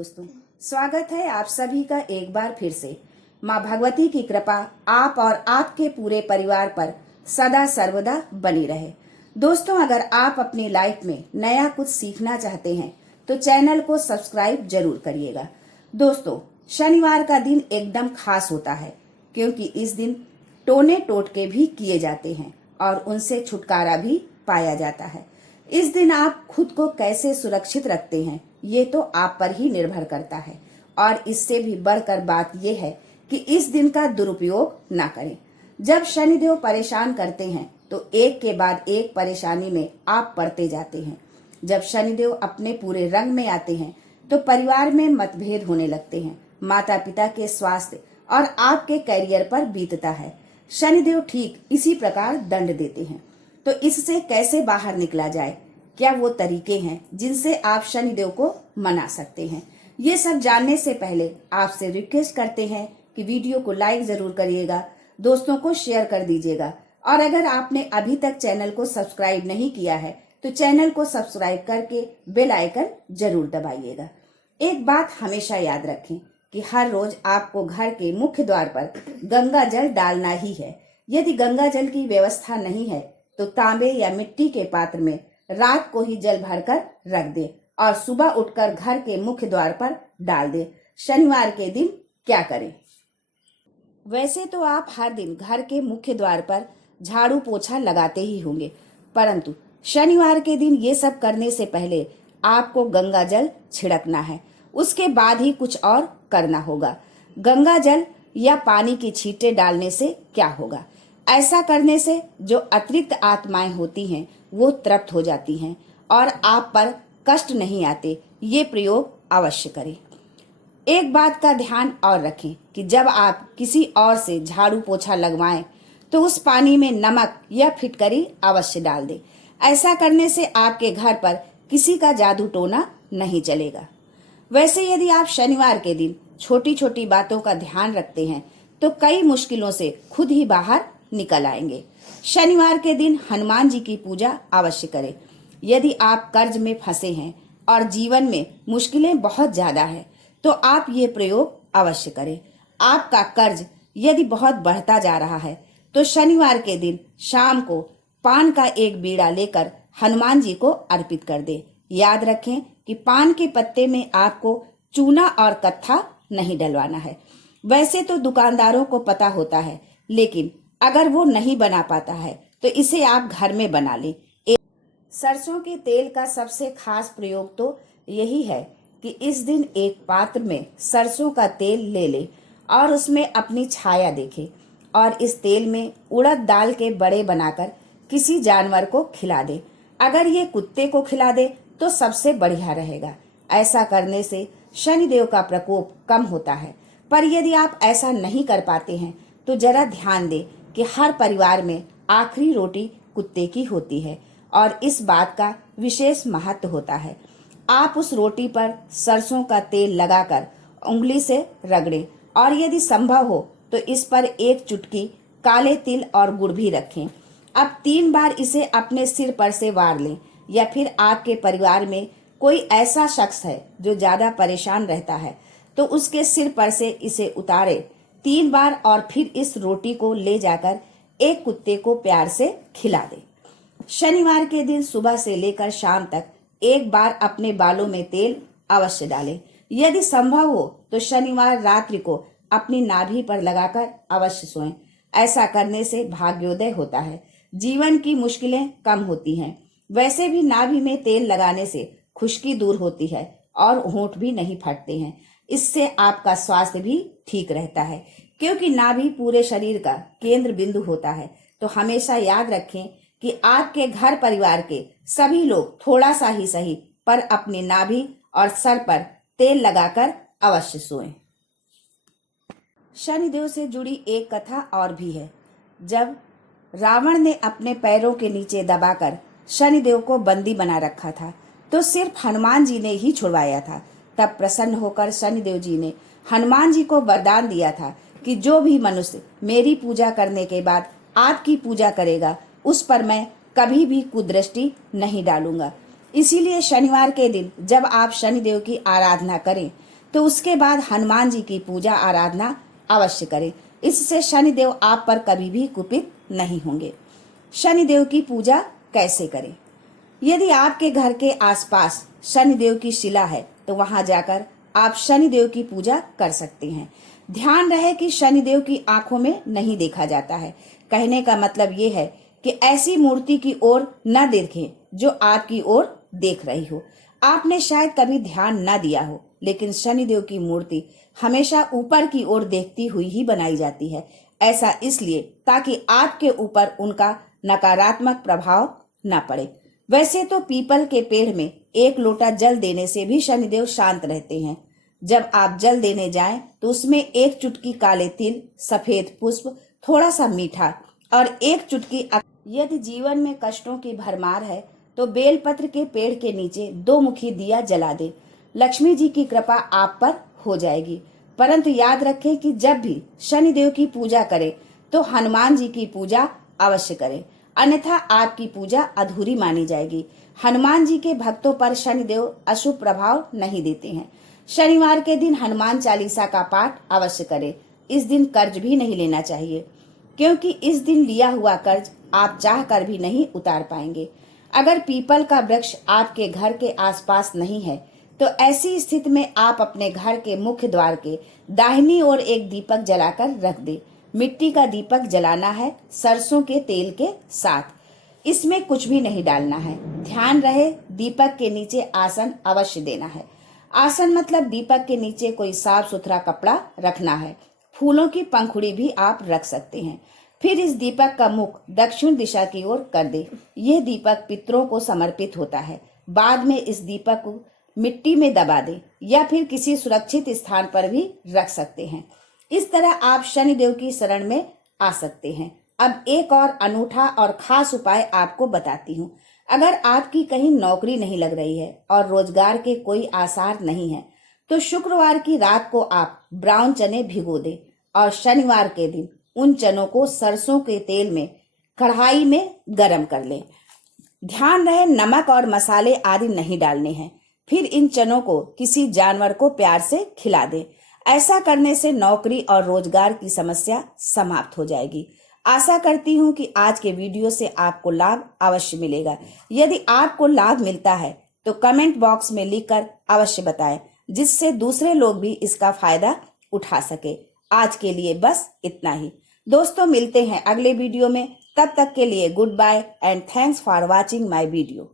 दोस्तों, स्वागत है आप सभी का एक बार फिर से। माँ भगवती की कृपा आप और आपके पूरे परिवार पर सदा सर्वदा बनी रहे। दोस्तों, अगर आप अपनी लाइफ में नया कुछ सीखना चाहते हैं तो चैनल को सब्सक्राइब जरूर करिएगा। दोस्तों, शनिवार का दिन एकदम खास होता है क्योंकि इस दिन टोने टोटके भी किए जाते हैं और उनसे छुटकारा भी पाया जाता है। इस दिन आप खुद को कैसे सुरक्षित रखते हैं ये तो आप पर ही निर्भर करता है और इससे भी बढ़कर बात यह है कि इस दिन का दुरुपयोग ना करें। जब शनिदेव परेशान करते हैं तो एक के बाद एक परेशानी में आप पड़ते जाते हैं। जब शनिदेव अपने पूरे रंग में आते हैं तो परिवार में मतभेद होने लगते हैं, माता पिता के स्वास्थ्य और आपके करियर पर बीतता है। शनिदेव ठीक इसी प्रकार दंड देते हैं। तो इससे कैसे बाहर निकला जाए, क्या वो तरीके हैं जिनसे आप शनिदेव को मना सकते हैं, ये सब जानने से पहले आपसे रिक्वेस्ट करते हैं कि वीडियो को लाइक जरूर करिएगा, दोस्तों को शेयर कर दीजिएगा और अगर आपने अभी तक चैनल को सब्सक्राइब नहीं किया है तो चैनल को सब्सक्राइब करके बेल आइकन जरूर दबाइएगा। एक बात हमेशा याद रखें कि हर रोज आपको घर के मुख्य द्वार पर गंगा जल डालना ही है। यदि गंगा जल की व्यवस्था नहीं है तो तांबे या मिट्टी के पात्र में रात को ही जल भरकर रख दे और सुबह उठकर घर के मुख्य द्वार पर डाल दे। शनिवार के दिन क्या करें? वैसे तो आप हर दिन घर के मुख्य द्वार पर झाड़ू पोछा लगाते ही होंगे, परंतु शनिवार के दिन ये सब करने से पहले आपको गंगा जल छिड़कना है। उसके बाद ही कुछ और करना होगा। गंगा जल या पानी की छींटे डालने से क्या होगा? ऐसा करने से जो अतिरिक्त आत्माएं होती हैं वो तृप्त हो जाती हैं और आप पर कष्ट नहीं आते। ये प्रयोग अवश्य करें। एक बात का ध्यान और रखें कि जब आप किसी और से झाड़ू पोछा लगवाएं तो उस पानी में नमक या फिटकरी अवश्य डाल दें। ऐसा करने से आपके घर पर किसी का जादू टोना नहीं चलेगा। वैसे यदि आप शनिवार के दिन छोटी छोटी बातों का ध्यान रखते हैं तो कई मुश्किलों से खुद ही बाहर निकल आएंगे। शनिवार के दिन हनुमान जी की पूजा अवश्य करें। यदि आप कर्ज में फंसे हैं और जीवन में मुश्किलें बहुत ज्यादा है तो आप ये प्रयोग अवश्य करें। आपका कर्ज यदि बहुत बढ़ता जा रहा है तो शनिवार के दिन शाम को पान का एक बीड़ा लेकर हनुमान जी को अर्पित कर दे। याद रखें कि पान के पत्ते में आपको चूना और कत्था नहीं डलवाना है। वैसे तो दुकानदारों को पता होता है, लेकिन अगर वो नहीं बना पाता है तो इसे आप घर में बना लें। सरसों के तेल का सबसे खास प्रयोग तो यही है कि इस दिन एक पात्र में सरसों का तेल ले ले और उसमें अपनी छाया देखे और इस तेल में उड़द दाल के बड़े बनाकर किसी जानवर को खिला दे। अगर ये कुत्ते को खिला दे तो सबसे बढ़िया रहेगा। ऐसा करने से शनिदेव का प्रकोप कम होता है। पर यदि आप ऐसा नहीं कर पाते हैं तो जरा ध्यान दें कि हर परिवार में आखिरी रोटी कुत्ते की होती है और इस बात का विशेष महत्व होता है। आप उस रोटी पर सरसों का तेल लगाकर उंगली से रगड़ें और यदि संभव हो तो इस पर एक चुटकी काले तिल और गुड़ भी रखें। अब 3 बार इसे अपने सिर पर से वार लें या फिर आपके परिवार में कोई ऐसा शख्स है जो ज्यादा परेशान रहता है तो उसके सिर पर से इसे उतारे 3 बार और फिर इस रोटी को ले जाकर एक कुत्ते को प्यार से खिला दे। शनिवार के दिन सुबह से लेकर शाम तक एक बार अपने बालों में तेल अवश्य डालें। यदि संभव हो तो शनिवार रात्रि को अपनी नाभि पर लगाकर अवश्य सोएं। ऐसा करने से भाग्योदय होता है, जीवन की मुश्किलें कम होती हैं। वैसे भी नाभि में तेल लगाने से खुश्की दूर होती है और होंठ भी नहीं फटते हैं। इससे आपका स्वास्थ्य भी ठीक रहता है क्योंकि नाभि पूरे शरीर का केंद्र बिंदु होता है। तो हमेशा याद रखें कि आपके घर परिवार के सभी लोग थोड़ा सा ही सही पर अपनी नाभि और सर पर तेल लगाकर अवश्य सोएं। शनिदेव से जुड़ी एक कथा और भी है। जब रावण ने अपने पैरों के नीचे दबाकर शनिदेव को बंदी बना रखा था तो सिर्फ हनुमान जी ने ही छुड़वाया था। तब प्रसन्न होकर शनिदेव जी ने हनुमान जी को वरदान दिया था कि जो भी मनुष्य मेरी पूजा करने के बाद आपकी पूजा करेगा उस पर मैं कभी भी कुदृष्टि नहीं डालूंगा। इसीलिए शनिवार के दिन जब आप शनिदेव की आराधना करें तो उसके बाद हनुमान जी की पूजा आराधना अवश्य करें। इससे शनिदेव आप पर कभी भी कुपित नहीं होंगे। शनिदेव की पूजा कैसे करें? यदि आपके घर के आसपास शनिदेव की शिला है तो वहां जाकर आप शनिदेव की पूजा कर सकते हैं। ध्यान रहे कि शनिदेव की आंखों में नहीं देखा जाता है। कहने का मतलब ये है कि ऐसी मूर्ति की ओर न देखें जो आपकी ओर देख रही हो। आपने शायद कभी ध्यान न दिया हो, लेकिन शनिदेव की मूर्ति हमेशा ऊपर की ओर देखती हुई ही बनाई जाती है। ऐसा इसलिए ताकि आपके ऊपर उनका नकारात्मक प्रभाव न पड़े। वैसे तो पीपल के पेड़ में एक लोटा जल देने से भी शनिदेव शांत रहते हैं। जब आप जल देने जाएं तो उसमें एक चुटकी काले तिल, सफेद पुष्प, थोड़ा सा मीठा और एक चुटकी यदि जीवन में कष्टों की भरमार है तो बेलपत्र के पेड़ के नीचे 2 मुखी दिया जला दे। लक्ष्मी जी की कृपा आप पर हो जाएगी। परंतु याद रखें कि जब भी शनिदेव की पूजा करें तो हनुमान जी की पूजा अवश्य करें, अन्यथा आपकी पूजा अधूरी मानी जाएगी। हनुमान जी के भक्तों पर शनिदेव अशुभ प्रभाव नहीं देते हैं। शनिवार के दिन हनुमान चालीसा का पाठ अवश्य करें। इस दिन कर्ज भी नहीं लेना चाहिए, क्योंकि इस दिन लिया हुआ कर्ज आप चाह कर भी नहीं उतार पाएंगे। अगर पीपल का वृक्ष आपके घर के आसपास नहीं है तो ऐसी स्थिति में आप अपने घर के मुख्य द्वार के दाहिनी ओर एक दीपक जलाकर रख दे। मिट्टी का दीपक जलाना है, सरसों के तेल के साथ। इसमें कुछ भी नहीं डालना है। ध्यान रहे दीपक के नीचे आसन अवश्य देना है। आसन मतलब दीपक के नीचे कोई साफ सुथरा कपड़ा रखना है। फूलों की पंखुड़ी भी आप रख सकते हैं। फिर इस दीपक का मुख दक्षिण दिशा की ओर कर दे। यह दीपक पितरों को समर्पित होता है। बाद में इस दीपक को मिट्टी में दबा दे या फिर किसी सुरक्षित स्थान पर भी रख सकते हैं। इस तरह आप शनिदेव की शरण में आ सकते हैं। अब एक और अनूठा और खास उपाय आपको बताती हूँ। अगर आपकी कहीं नौकरी नहीं लग रही है और रोजगार के कोई आसार नहीं है तो शुक्रवार की रात को आप ब्राउन चने भिगो दें और शनिवार के दिन उन चनों को सरसों के तेल में कढ़ाई में गरम कर लें। ध्यान रहे नमक और मसाले आदि नहीं डालने हैं। फिर इन चनों को किसी जानवर को प्यार से खिला दें। ऐसा करने से नौकरी और रोजगार की समस्या समाप्त हो जाएगी। आशा करती हूँ कि आज के वीडियो से आपको लाभ अवश्य मिलेगा। यदि आपको लाभ मिलता है तो कमेंट बॉक्स में लिखकर अवश्य बताएं, जिससे दूसरे लोग भी इसका फायदा उठा सके। आज के लिए बस इतना ही दोस्तों, मिलते हैं अगले वीडियो में। तब तक के लिए goodbye and thanks for watching my video.